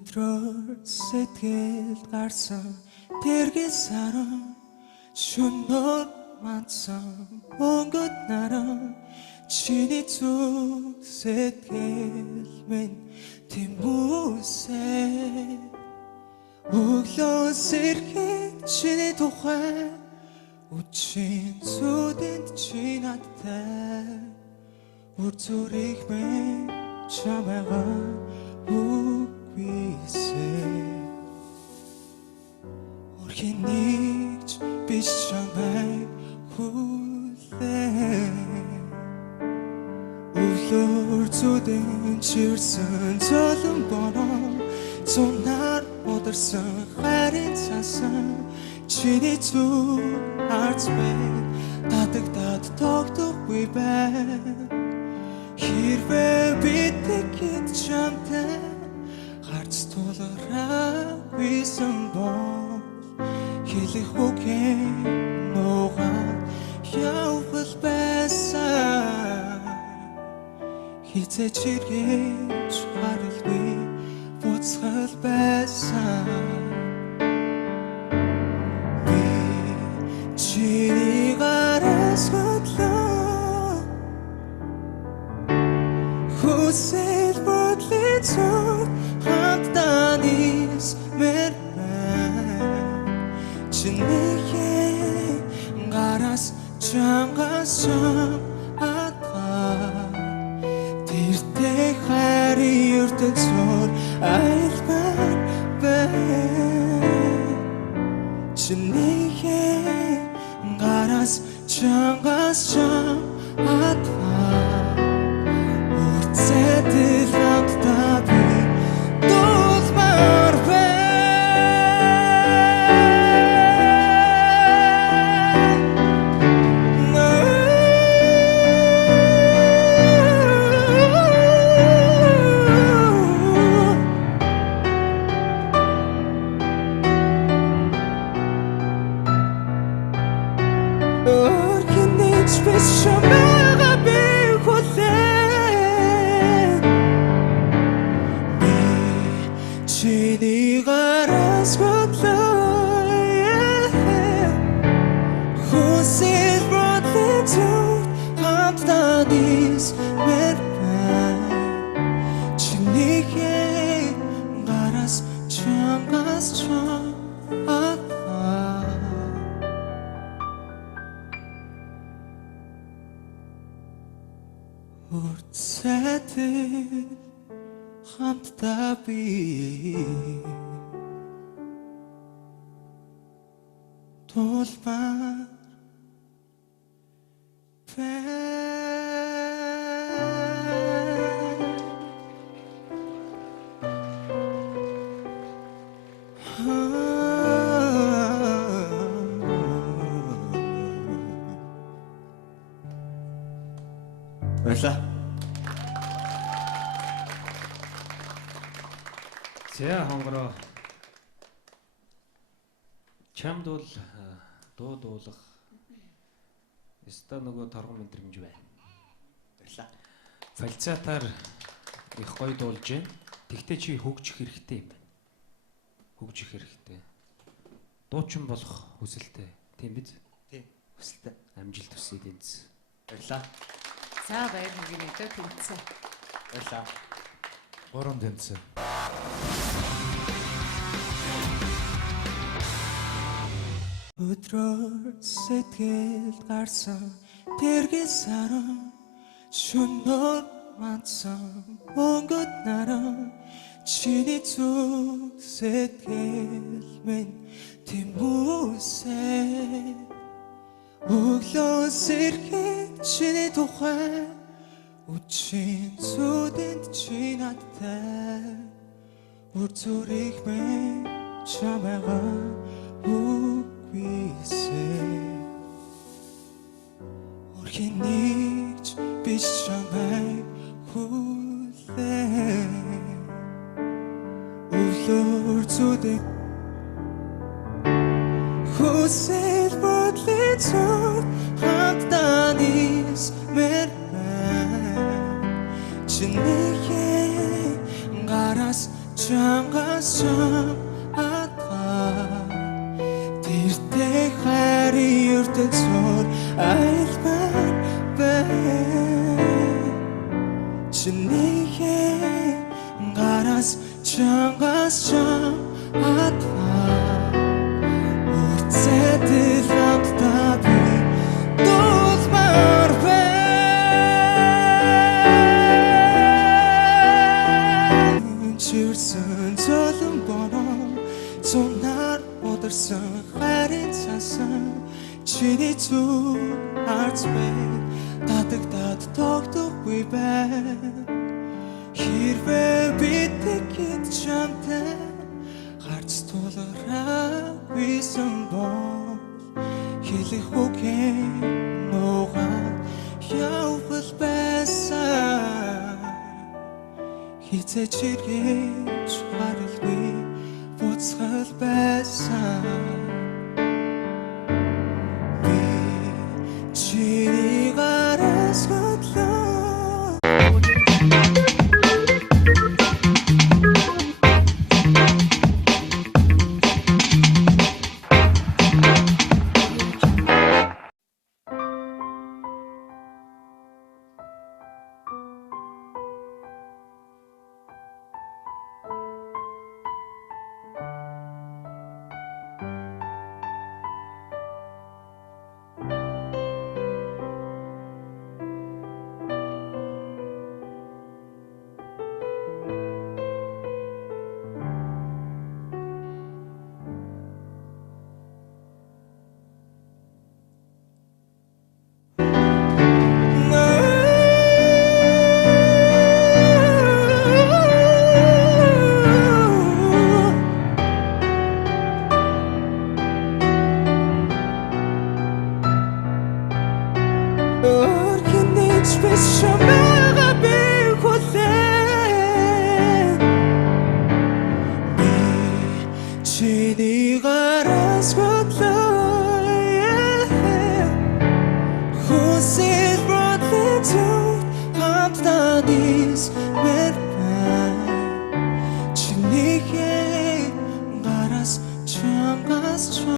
Өдрөөр сэтгэл гарсан тэргэн саран шөнөөр мандсан өнгөт наран чиний зүг сэтгэл минь тэмүүлсэн өглөө сэрхий чиний тухай үчин зүдэнд чи надтай үр зүрх минь чамайгаа Урхийн нэгж биш чамайг хүлээн Өглөөр зүдэн чирсэн золон бороо Зунаар ударсан хайрын цасан Чиний зүг харц минь татагдаад тогтохгүй байна Хэрвээ битгэд чамтай гарц тулгараагүйсэн бол хэлэх үгээр нугаад явбал байсан хизээч эргэж харалгүй буцхал байсан би чиний гараас хөдлөө хүсэл бодлын цог хамтдаа нисмээр байна чиний гараас чамгаас чам атгаа тэртэй хайрын ертөнцөөр айлмаар байна чиний гараас чамгаас чам атгаа Sättel hamtdаа би дуулмаар байна Урхийн нэгж биш чамайгаа би хүлээн Чиний гараас хөдлөө хүсэл бодлын зүг хамтдаа нисмээр байна Чиний гараас чамгаас чам атгаа Урт сайдэл хамтдаа би тулмаар Баярлалаа. За хонгороо чамд бол дуу дуулах өстой нөгөө торгон мэдрэмж байна. Баярлалаа. Фальцатаар их гоё дуулж байна. Тэгтээ чи хөгжих хэрэгтэй юм байна. Хөгжих хэрэгтэй. Дуучин болох хүсэлтэй. Тийм биз? Тийм. Хүсэлтэй. Амжилт хүсье дэнц. Баярлалаа. За баяр хүргэе өдөө тэнцээ. Баярлалаа. Гурван тэнцээ. Өдрөөр сэтгэл гарсан тэргэн саран шөнөөр мандсан өнгөт наран чиний зүг сэтгэл минь тэмүүлсэн өглөө сэрхий чиний тухай үчин зүдэнд чи надтай үр зүрх минь чамайгаа Урхийн нэгж биш чамайг хүлээн Өглөөр зүдэн хүсэл бодлын цог хамтдаа нисмээр байна чиний гараас чамгаас чам атгаа тэртэй хайрын ертөнцөөр айлбар бай чинийхээ гараас чамгаас чам атгаа урцэдэл хамтдаа би дуулмаар бай чирсэн золон бороо зунаар ударсан хайрын цасан чиний зүг харц бай татагдаад тогтохгүй бай хэрвээ бид тэгэд чамтай гарц тулгараагүйсэн бол хэлэх үгээ нугаа явбал байсан хизээч эргэж харалгүй буцхал байсан би чиний гараас хөдлөө чиний гараас хөдлөө хүсэл бодлоо хамтдаа дис